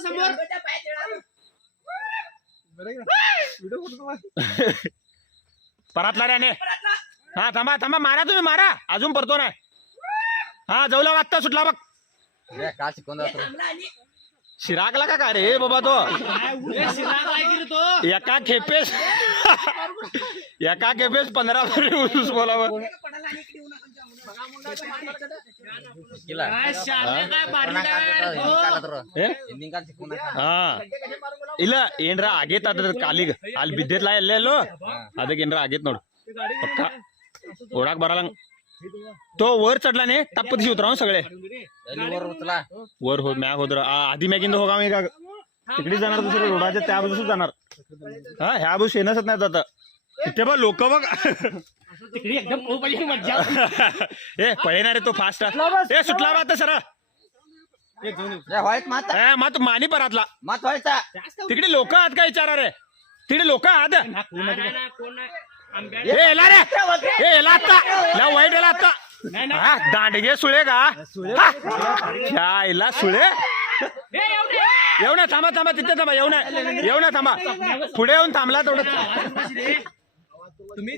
समोर परतला रे हा थांबा थांबा मारा तुम्ही मारा अजून परतो नाही हा जवला वाजता सुटला बघ का शिकवून शिराकला का काय रे बाबा तो एका खेपेस 15 ऊस बोलावं ಇಲ್ಲ ಏನ್ರ ಆಗೇತ ಅದ್ರ ಕಾಲಿಗ ಅಲ್ಲಿ ಬಿದ್ದಿರ್ಲ ಎಲ್ಲೆಲ್ಲೋ ಅದಕ್ಕೆ ಏನ್ರ ಆಗೇತ್ ನೋಡು ಪಕ್ಕ ಓಡಾಕ್ ಬರಲ್ಲ तो वर चढला ने टप्प दिशी उतराव सगळे वर हो म्याग होत आधी मॅगिंद हो का तिकडे जाणार दुसरं रोडाच्या त्या बाजूस जाणार हा ह्या बाजूस येणंच नाही आता तिथे बघ लोक बघ तिकडे एकदम मज्जा ए पळेणार रे तो फास्ट ए सुटला बा आता सर मत मानी परातला तिकडे लोक आहात का विचारा रे तिकडे लोक आहात वाईट आता दांडगे सुळे का सुळे येऊ ना थांबा थांबा तिथे थांबा येऊ ना थांबा पुढे येऊन थांबला तेवढं तुम्ही